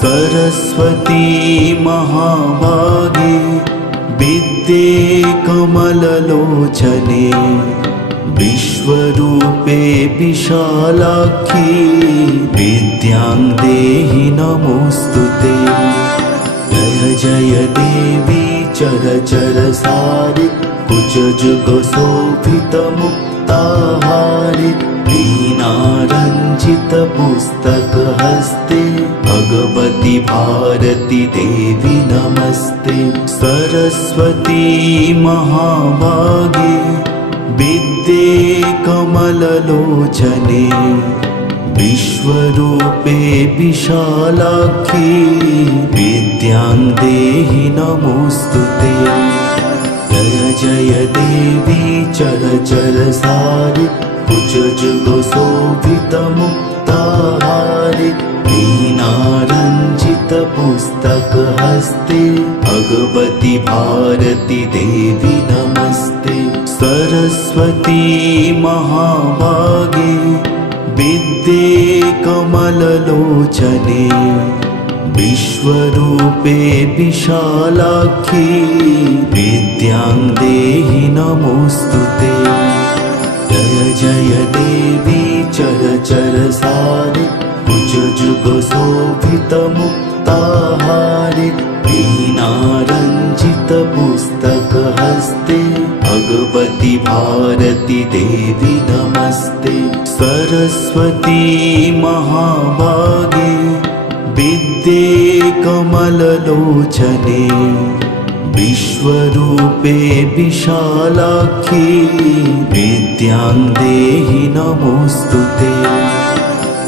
सरस्वती महाभागे विद्ये कमललोचने विश्वरूपे विशालाक्षी विद्यां देहि नमोऽस्तुते। जय जय देवी चरचरसारि कुचजुगशोभितमुक्ताहारि वीणारञ्जितपुस्तकहस्ते भगवति भारती देवी नमस्ते। सरस्वती महाभागे विद्ये कमललोचने विश्वरूपे विशालाक्षी विद्यां देहि नमोऽस्तुते। जय जय देवी चरचरसारि कुचजुगशोभितमुक्ताहारि वीणारञ्जितपुस्तकहस्ते भगवति भारती देवी नमस्ते। सरस्वती महाभागे विद्ये कमललोचने विश्वरूपे विशालाक्षी विद्यां देहि नमोऽस्तुते। जय जय देवी चरचरसारि कुचजुगशोभितमुक्ताहारि वीणारञ्जितपुस्तकहस्ते भगवति भारती देवी नमस्ते। सरस्वती महाभागे विद्ये कमललोचने विश्वरूपे विशालाक्षी विद्यां देहि नमोऽस्तुते।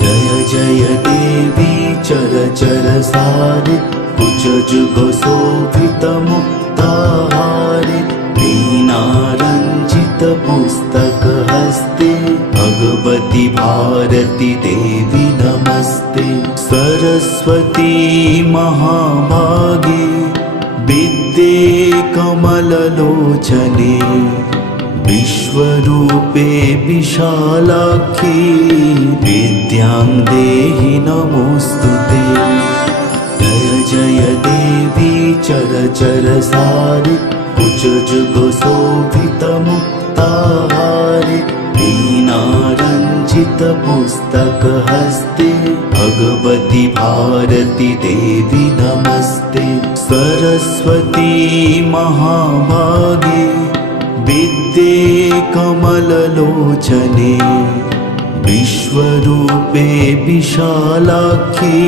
जय जय देवी चरचरसारि कुचजुगशोभितमुक्ताहारि वीणारञ्जितपुस्तकहस्ते भगवति भारती देवी नमस्ते। सरस्वती महाभागे विद्ये कमललोचने विश्वरूपे विशालाक्षी विद्यां देहि नमोऽस्तुते। जय जय देवी चरचरसारि कुचजुगशोभितमुक्ताहारि वीणारञ्जितपुस्तकहस्ते भगवति भारती देवी नमस्ते। सरस्वती महाभागे विद्ये कमललोचने विश्वरूपे विशालाक्षी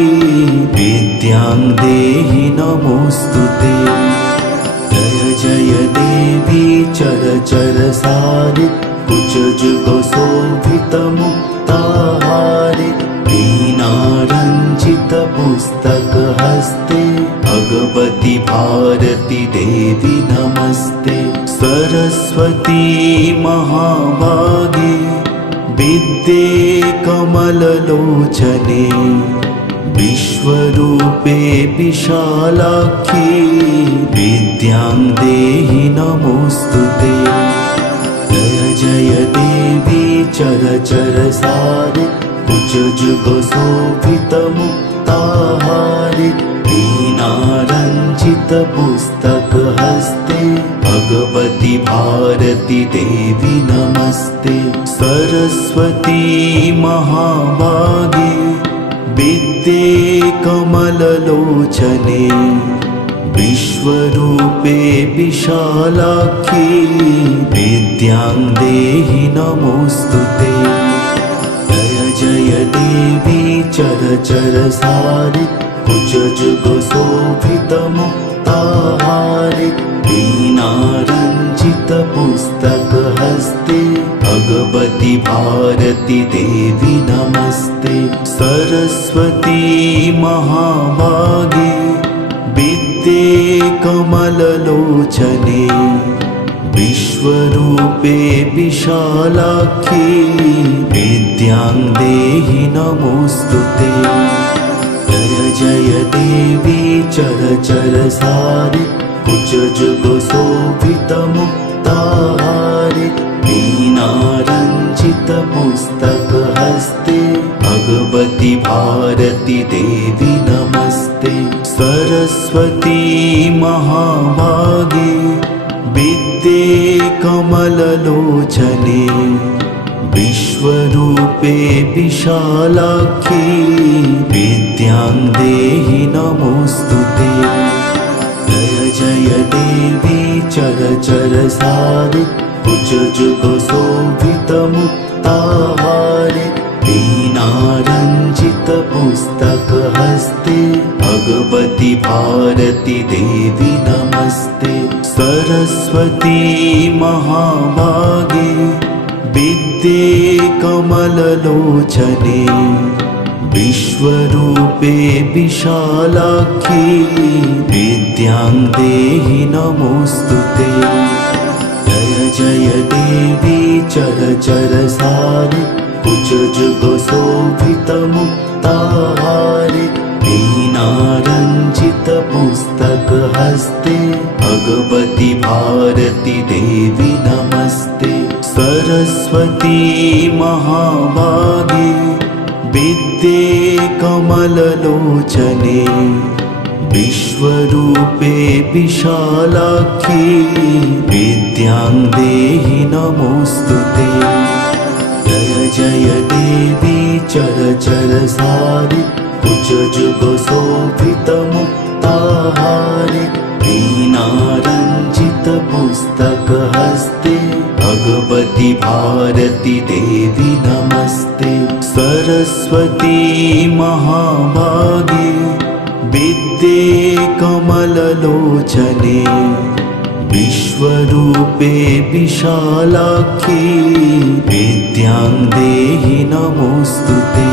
विद्यां देहि नमोऽस्तुते। जय जय देवी चरचरसारि कुचजुगशोभितमुक्ताहारि वीणारञ्जितपुस्तकहस्ते भगवति भारती देवी नमस्ते। सरस्वती महाभागे विद्ये कमललोचने विश्वरूपे विशालाक्षी विद्यां देहि नमोऽस्तुते। जय जय देवी चरचरसारि कुचजुगशोभितमुक्ताहारि वीणारञ्जितपुस्तकहस्ते भगवति भारती देवी नमस्ते। सरस्वती महाभागे विद्ये कमललोचने विश्वरूपे विशालाक्षी विद्यां देहि नमोऽस्तुते। जय जय देवी चरचरसारि कुचजुगशोभितमुक्ताहारि वीणारञ्जितपुस्तकहस्ते भगवति भारती देवी नमस्ते। सरस्वती महाभागे विद्ये कमललोचने विश्वरूपे विशालाक्षी विद्यां देहि नमोऽस्तुते। जय जय देवी चरचरसारि कुचजुगशोभितमुक्ताहारि वीणारञ्जितपुस्तकहस्ते भगवति भारती देवी नमस्ते। विद्ये कमललोचने विश्वरूपे विशालाक्षी विद्यां देहि नमोऽस्तुते। जय जय देवी चरचरसारि कुचजुगशोभितमुक्ताहारि वीणारञ्जितपुस्तकहस्ते भगवति भारती देवी नमस्ते। सरस्वती महाभागे विद्ये कमललोचने विश्वरूपे विशालाक्षी विद्यां देहि नमोऽस्तुते। जय जय देवी चरचरसारि कुचजुगशोभितमुक्ताहारि वीणारञ्जितपुस्तकहस्ते भगवति भारती देवी नमस्ते। सरस्वती महाभागे विद्ये कमललोचने विश्वरूपे विशालाक्षी विद्यां देहि नमोऽस्तुते। जय जय देवी चरचरसारि कुचजुगशोभितमुक्ताहारि वीणारञ्जितपुस्तकहस्ते भगवति भारती देवी नमस्ते। सरस्वती महाभागे विद्ये कमललोचने विश्वरूपे विशालाक्षी विद्यां देहि नमोऽस्तुते।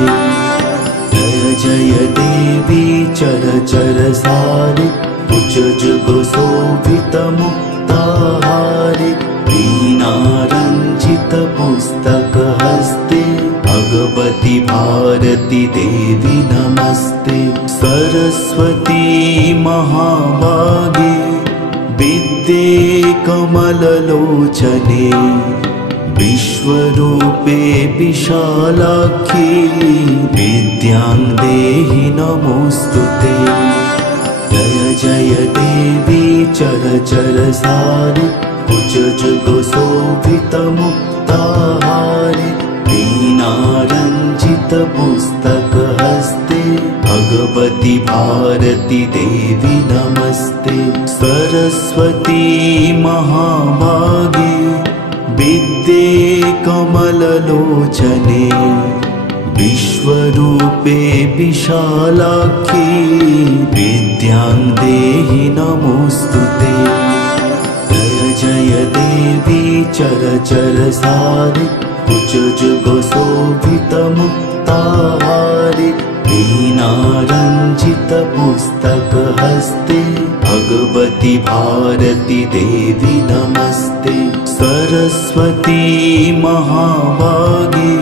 जय जय देवी चरचरसारि कुचजुगशोभितमुक्ताहारि वीणारञ्जितपुस्तकहस्ते भगवति भारती देवी नमस्ते। सरस्वती महाभागे विद्ये कमललोचने विश्वरूपे विशालाक्षी विद्यां देहि नमोऽस्तुते। जय जय देवी चरचरसारि कुचजुगशोभितमुक्ताहारि वीणारञ्जितपुस्तकहस्ते भगवति भारती देवी नमस्ते। सरस्वती महाभागे विद्ये कमललोचने विश्वरूपे विशालाक्षी विद्यां देहि नमोऽस्तुते। जय जय देवी चरचरसारि कुचजुगशोभितमुक्ताहारि वीणारञ्जितपुस्तकहस्ते भगवति भारती देवी नमस्ते। सरस्वती महाभागे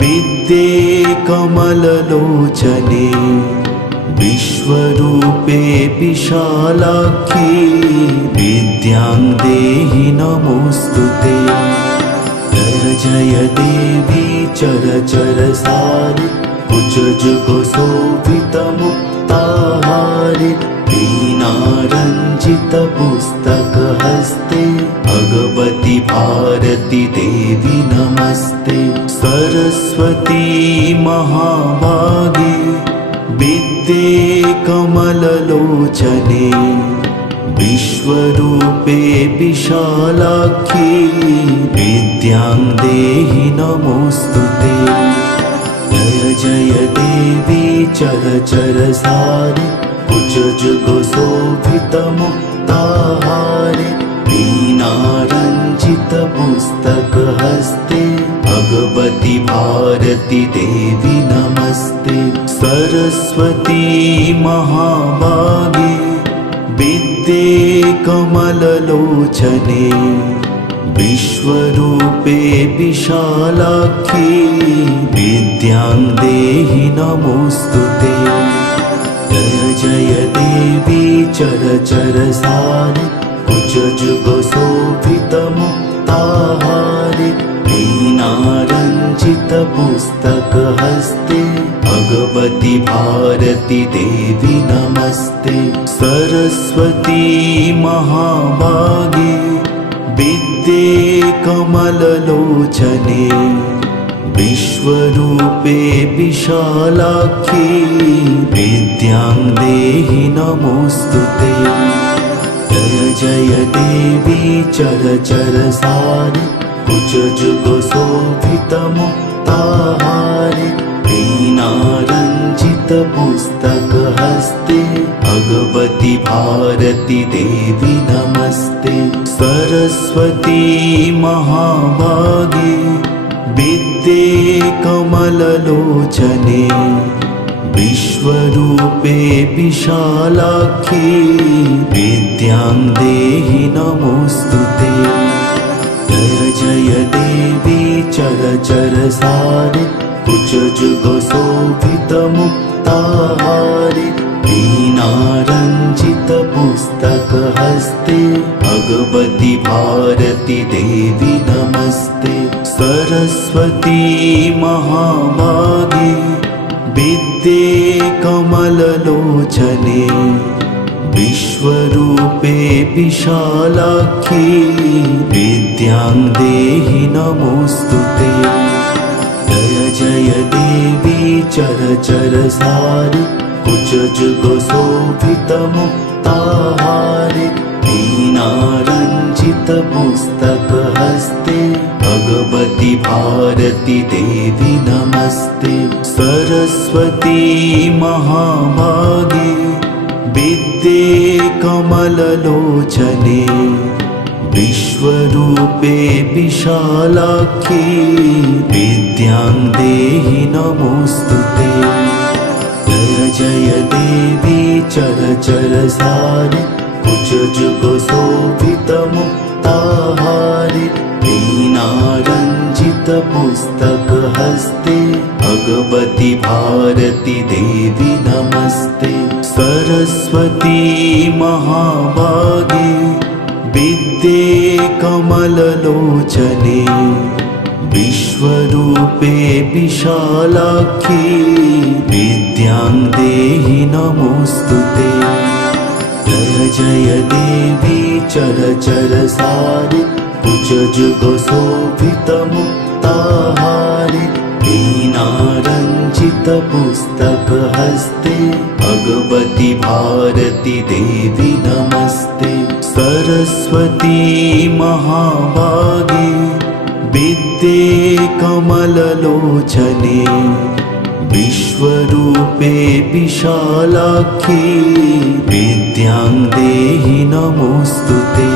विद्ये कमललोचने विश्वरूपे विशालाक्षी विद्यां देहि नमोऽस्तुते। जय जय देवी चरचरसारि कुचजुगशोभितमुक्ताहारि वीणारञ्जितपुस्तकहस्ते भगवति भारती देवी नमस्ते। सरस्वती महाभागे विद्ये कमललोचने विश्वरूपे विशालाक्षी विद्यां देहि नमोऽस्तुते। जय जय देवी चरचरसारि कुचजुगशोभितमुक्ताहारि वीणारञ्जितपुस्तकहस्ते भगवति भारती देवी नमस्ते। सरस्वती महाभागे विद्ये कमललोचने विश्वरूपे विशालाक्षी विद्यां देहि नमोऽस्तुते। जय जय देवी चरचरसारि कुचजुगशोभितमुक्ताहारि वीणारञ्जितपुस्तकहस्ते भगवति भारती देवी नमस्ते। सरस्वती महाभागे विद्ये कमललोचने विश्वरूपे विशालाक्षी विद्यां देहि नमोऽस्तुते। जय जय देवी चरचरसारि कुचजुगशोभितमुक्ताहारि वीणारञ्जितपुस्तकहस्ते भगवति भारती देवी नमस्ते। सरस्वती महाभागे विद्ये कमललोचने विश्वरूपे विशालाक्षी विद्यां देहि नमोऽस्तुते। जय जय देवी चरचरसारि कुचजुगशोभितमुक्ताहारि वीणारञ्जितपुस्तकहस्ते भगवति भारती देवी नमस्ते। सरस्वती महाभागे विद्ये कमललोचने विश्वरूपे विशालाक्षी विद्यां देहि नमोऽस्तुते। जय जय देवी चरचरसारि कुचजुगशोभितमुक्ताहारि वीणारञ्जितपुस्तकहस्ते भगवति भारती देवी नमस्ते। सरस्वती महाभागे विद्ये कमललोचने विश्वरूपे विशालाक्षी विद्यां देहि नमोऽस्तुते। जय जय देवी चरचरसारि कुचजुगशोभितमुक्ताहारि वीणारञ्जितपुस्तकहस्ते भगवति भारती देवी नमस्ते। सरस्वती महाभागे विद्ये कमललोचने विश्वरूपे विशालाक्षी विद्यां देहि नमोऽस्तुते। जय जय देवी चरचरसारि कुचजुगशोभितमुक्ताहारि वीणारञ्जितपुस्तकहस्ते भगवति भारती देवी नमस्ते। सरस्वती महाभागे विद्ये कमललोचने विश्वरूपे विशालाक्षी विद्यां देहि नमोऽस्तुते।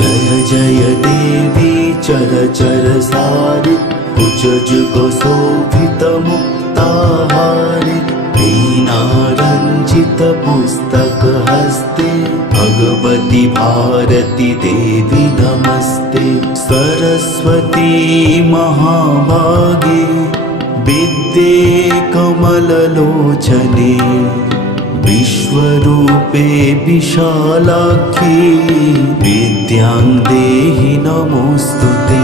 जय जय देवी चरचरसारि कुचजुगशोभितमुक्ताहारि वीणारञ्जितपुस्तकहस्ते भगवति भारती देवी नमस्ते। सरस्वती महाभागे विद्ये कमललोचने विश्वरूपे विशालाक्षी विद्यां देहि नमोऽस्तुते।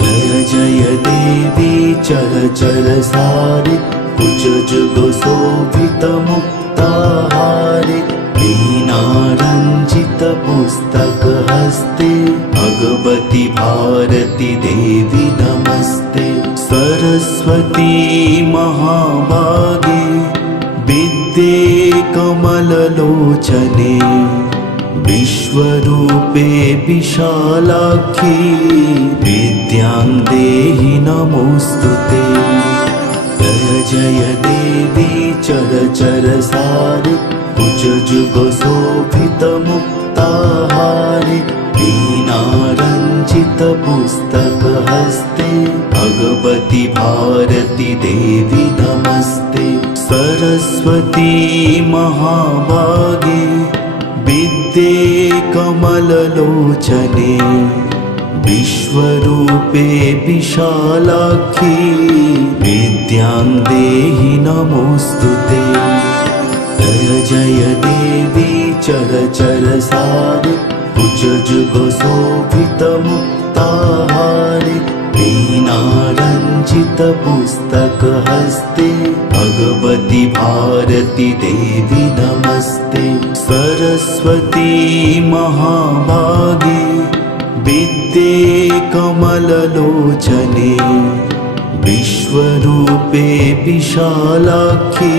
जय जय देवी चरचरसारि कुचजुगशोभितमुक्ताहारि वीणारञ्जितपुस्तकहस्ते भगवति भारती देवी नमस्ते। सरस्वती महाभागे विद्ये कमललोचने विश्वरूपे विशालाक्षी विद्यां देहि नमोऽस्तुते। जय जय देवी चरचरसारि कुचजुगशोभितमुक्ताहारि वीणारञ्जितपुस्तकहस्ते भगवति भारती देवी नमस्ते। सरस्वती महाभागे विद्ये कमललोचने विश्वरूपे विशालाक्षी विद्यां देहि नमोऽस्तुते। जय जय देवी चरचरसारि कुचजुगशोभितमुक्ताहारि वीणारञ्जितपुस्तकहस्ते भगवति भारती देवी नमस्ते। सरस्वती महाभागे विद्ये कमललोचने विश्वरूपे विशालाक्षी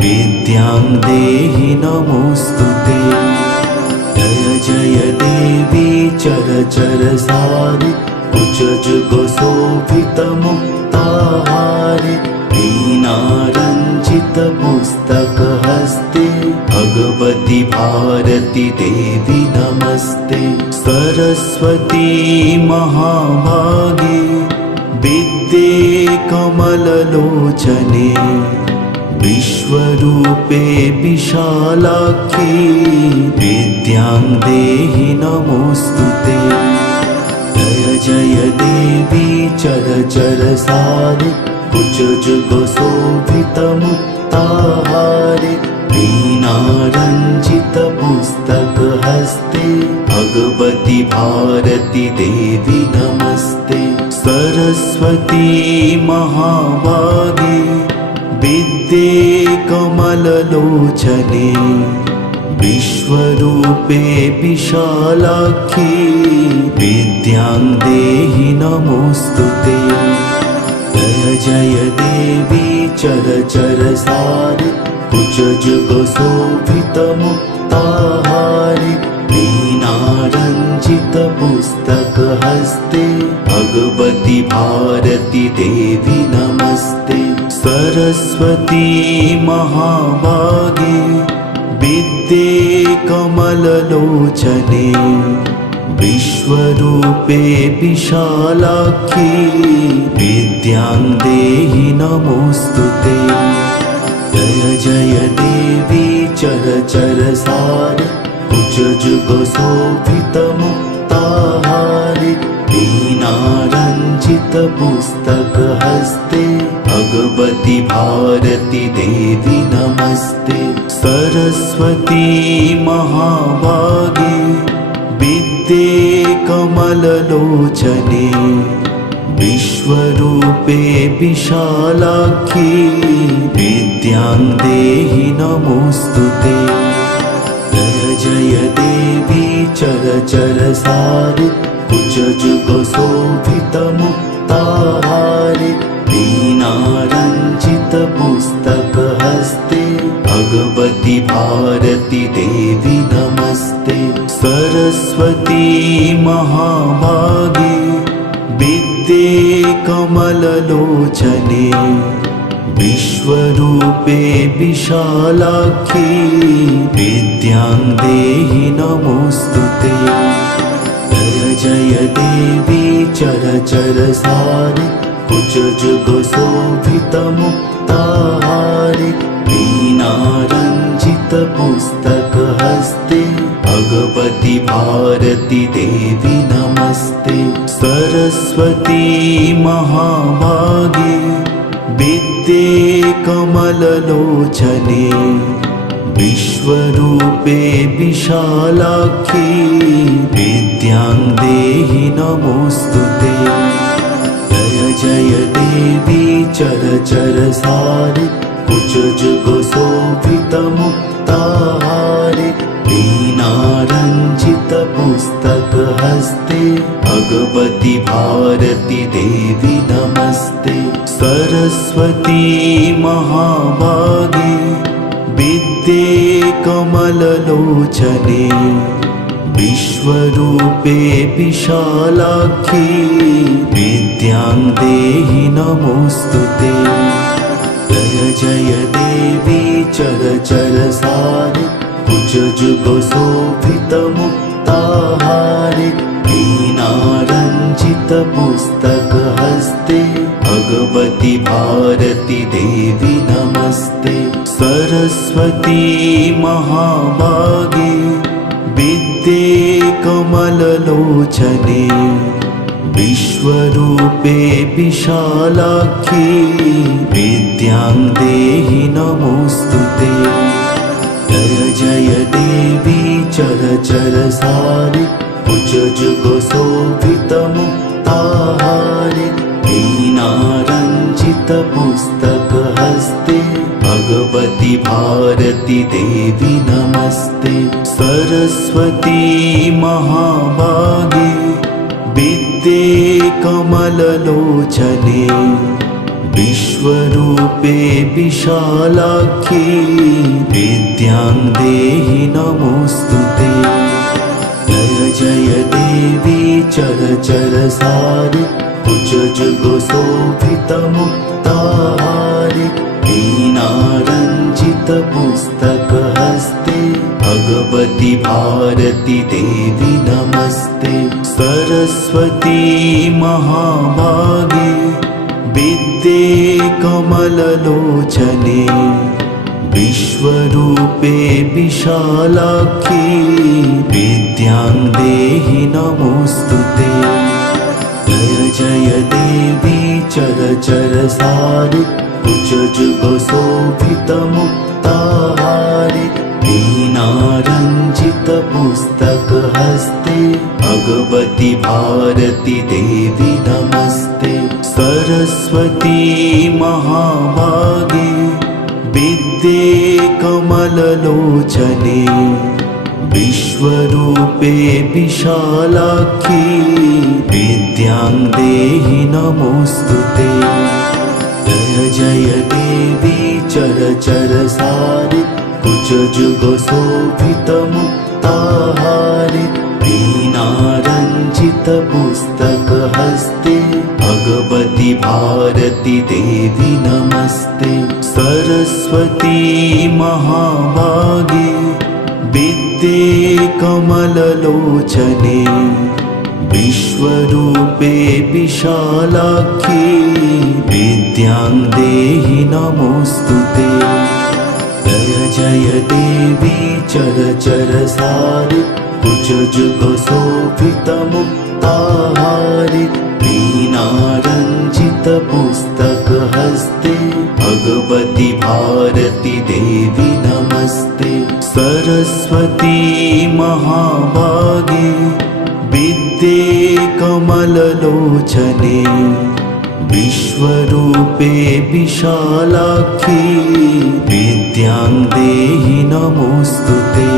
विद्यां देहि नमोऽस्तुते। जय जय देवी चरचरसारि कुचजुगशोभितमुक्ताहारि वीणारञ्जितपुस्तकहस्ते भगवति भारती देवी नमस्ते। सरस्वती महाभागे विद्ये कमललोचने विश्वरूपे विशालाक्षी विद्यां देहि नमोऽस्तुते। जय जय देवी चरचरसारि कुचजुगशोभितमुक्ताहारि वीणारञ्जितपुस्तकहस्ते भगवति भारती देवी नमस्ते। सरस्वती महाभागे विद्ये कमललोचने विश्वरूपे विशालाक्षी विद्यां देहि नमोऽस्तुते। जय जय देवी चरचरसारि कुचजुगशोभितमुक्ताहारि वीणारञ्जितपुस्तकहस्ते भगवति भारती देवी नमस्ते। सरस्वती महाभागे विद्ये कमललोचने विश्वरूपे विशालाक्षी विद्यां देहि नमोऽस्तुते। जय जय देवी चरचरसारि कुचजुगशोभितमुक्ताहारि वीणारञ्जितपुस्तकहस्ते भगवति भारती देवी नमस्ते। सरस्वती महाभागे विद्ये कमललोचने विश्वरूपे विशालाक्षी विद्यां देहि नमोऽस्तुते। जय जय देवी चरचरसारि कुचजुगशोभितमुक्ताहारि वीणारञ्जितपुस्तकहस्ते भगवति भारती देवी नमस्ते। सरस्वती महाभागे विद्ये कमललोचने विश्वरूपे विशालाक्षी विद्यां देहि नमोऽस्तुते। जय जय देवी चरचरसारि कुचजुगशोभितमुक्ताहारि वीणारञ्जितपुस्तकहस्ते भगवति भारती देवी नमस्ते। सरस्वती महाभागे विद्ये कमललोचने विश्वरूपे विशालाक्षी विद्यां देहि नमोऽस्तुते। जय जय देवी चरचरसारि कुचजुगशोभितमुक्ताहारि वीणारञ्जितपुस्तकहस्ते भगवति भारती देवी नमस्ते। सरस्वती महाभागे विद्ये कमललोचने विश्वरूपे विशालाक्षी विद्यां देहि नमोऽस्तुते। जय जय देवी चरचरसारि कुचजुगशोभितमुक्ताहारि वीणारञ्जितपुस्तकहस्ते भगवति भारती देवी नमस्ते। सरस्वती महाभागे विद्ये कमललोचने विश्वरूपे विशालाक्षी विद्यां देहि नमोऽस्तुते। जय जय देवी चरचरसारि कुचजुगशोभितमुक्ताहारि ज्ञानारञ्जितपुस्तकहस्ते भगवति भारती देवी नमस्ते। सरस्वती महाभागे विद्ये कमललोचने विश्वरूपे विशालाक्षी विद्यां देहि नमोऽस्तुते। जय जय देवी चरचरसारि कुचजुगशोभितमुक्ताहारि वीणारञ्जितपुस्तकहस्ते भगवति भारती देवी नमस्ते। सरस्वती महाभागे विद्ये कमललोचने विश्वरूपे विशालाक्षी विद्यां देहि नमोऽस्तुते। जय जय देवी चरचरसारि कुचजुगशोभितमुक्ताहारि वीणारञ्जितपुस्तकहस्ते भगवति भारती देवी नमस्ते। सरस्वती महाभागे विद्ये कमललोचने विश्वरूपे विशालाक्षी विद्यां देहि नमोऽस्तुते। जय जय देवी चरचरसारि कुचजुगशोभितमुक्ताहारि वीणारञ्जितपुस्तकहस्ते भगवति भारती देवी नमस्ते। सरस्वती महाभागे विद्ये कमललोचने विश्वरूपे विशालाक्षी विद्यां देहि नमोऽस्तुते। जय जय देवी चरचरसारि कुचजुगशोभितमुक्ताहारि वीणारञ्जितपुस्तकहस्ते भगवति भारती देवी नमस्ते। सरस्वती महाभागे विद्ये कमललोचने विश्वरूपे विशालाक्षी विद्यां देहि नमोऽस्तुते।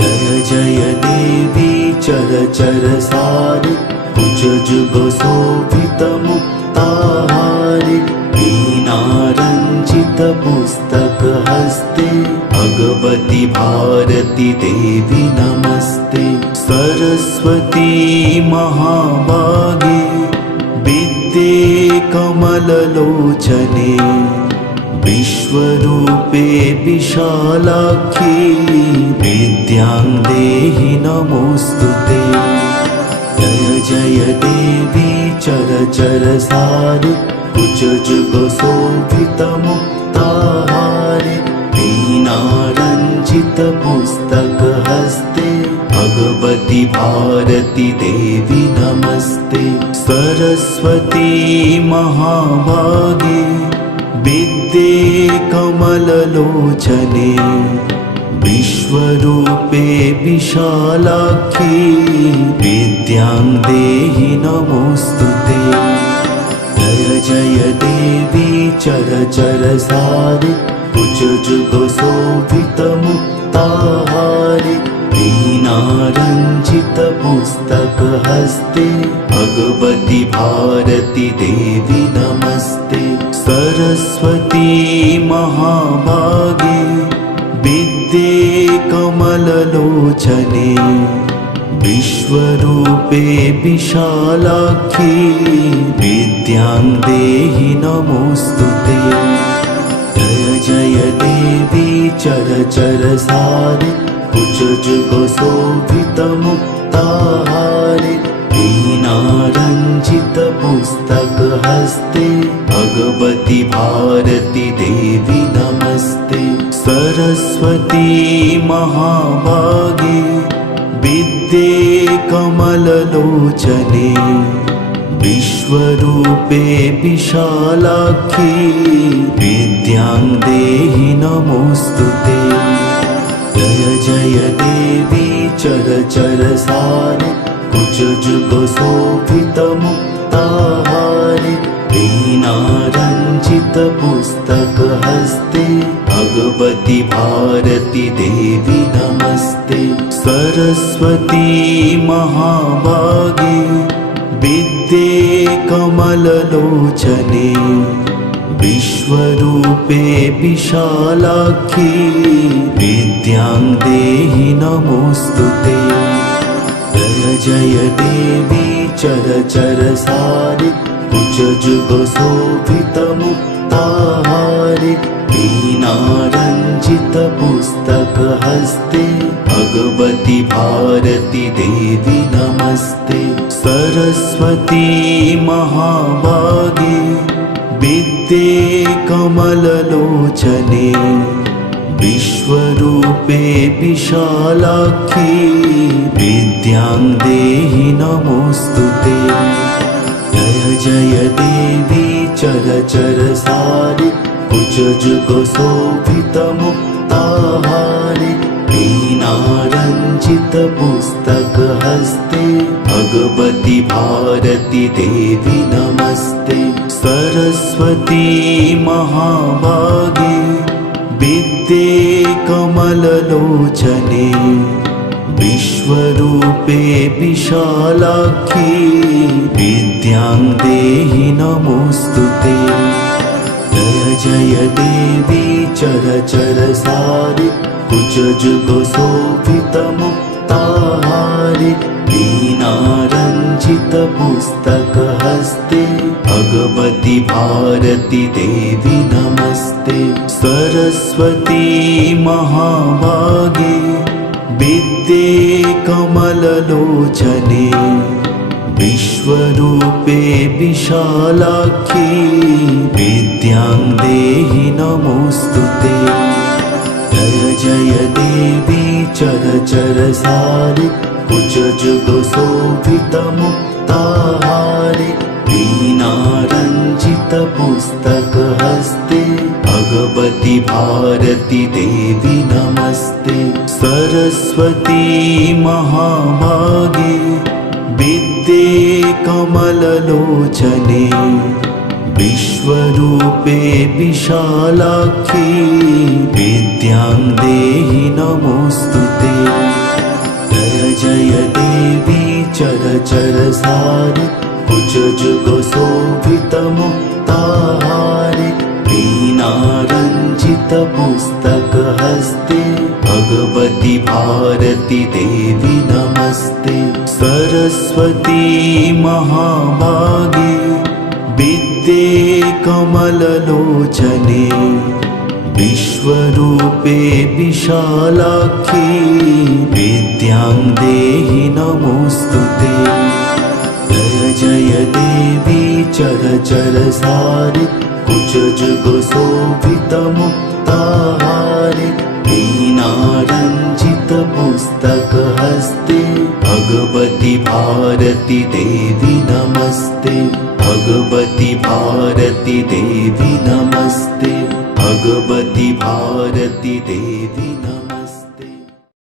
जय जय देवी चरचरसारि कुचजुगशोभितमुक्ताहारि वीणारञ्जितपुस्तकहस्ते भगवति भारती देवी नमस्ते। सरस्वती महाभागे विद्ये कमललोचने विश्वरूपे विशालाक्षी विद्यां देहि नमोऽस्तुते। जय जय देवी चरचरसारि कुचजुगशोभितमुक्ताहारि वीणारञ्जितपुस्तकहस्ते भगवति भारती देवी नमस्ते। सरस्वती महाभागे विद्ये कमललोचने विश्वरूपे विशालाक्षी विद्यां देहि नमोऽस्तुते। जय जय देवी चरचरसारि कुचजुगशोभितमुक्ताहारि वीणारञ्जितपुस्तकहस्ते भगवति भारती देवी नमस्ते। सरस्वती महाभागे विद्ये कमललोचने विश्वरूपे विशालाक्षी विद्यां देहि नमोऽस्तुते। जय जय देवी चरचरसारि कुचजुगशोभितमुक्ताहारि वीणारञ्जितपुस्तकहस्ते भगवति भारती देवी नमस्ते। सरस्वती महाभागे विद्ये कमललोचने विश्वरूपे विशालाक्षी विद्यां देहि नमोऽस्तुते। जय जय देवी चरचरसारि कुचजुगशोभितमुक्ताहारि वीणारञ्जितपुस्तकहस्ते भगवति भारती देवी नमस्ते। सरस्वती महाभागे विद्ये कमललोचने विश्वरूपे विशालाक्षी विद्यां देहि नमोऽस्तुते। जय जय देवी चरचरसारि कुचजुगशोभितमुक्ताहारि वीणारञ्जितपुस्तकहस्ते भगवति भारती देवी नमस्ते। सरस्वती महाभागे विद्ये कमललोचने विश्वरूपे विशालाक्षी विद्यां देहि नमोऽस्तुते। जय जय देवी चरचरसारि कुचजुगशोभितमुक्ताहारि वीणारञ्जितपुस्तकहस्ते भगवति भारती देवी नमस्ते। सरस्वती महाभागे विद्ये कमललोचने विश्वरूपे विशालाक्षी विद्यां देहि नमोऽस्तुते। जय जय देवी चरचरसारि कुचजुगशोभितमुक्ताहारि वीणारञ्जितपुस्तकहस्ते भगवति भारती देवी नमस्ते। सरस्वती महाभागे विद्ये कमललोचने विश्वरूपे विशालाक्षी विद्यां देहि नमोऽस्तुते। जय जय देवी चरचरसारि कुचजुगशोभितमुक्ताहारि वीणारञ्जितपुस्तकहस्ते भगवति भारती देवी नमस्ते। सरस्वती महाभागे विद्ये कमललोचने विश्वरूपे विशालाक्षी विद्यां देहि नमोऽस्तुते। जय जय देवी चरचरसारि कुचजुगशोभितमुक्ताहारि वीणारञ्जितपुस्तकहस्ते भगवति भारती देवी नमस्ते। सरस्वती महाभागे विद्ये कमललोचने विश्वरूपे विशालाक्षी विद्यां देहि नमोऽस्तुते। जय जय देवी चरचरसारि कुचजुगशोभितमुक्ताहारि वीणारञ्जितपुस्तकहस्ते भगवति भारती देवी नमस्ते। भगवति भारती देवी नमस्ते। भगवति भारती देवी नमस्ते।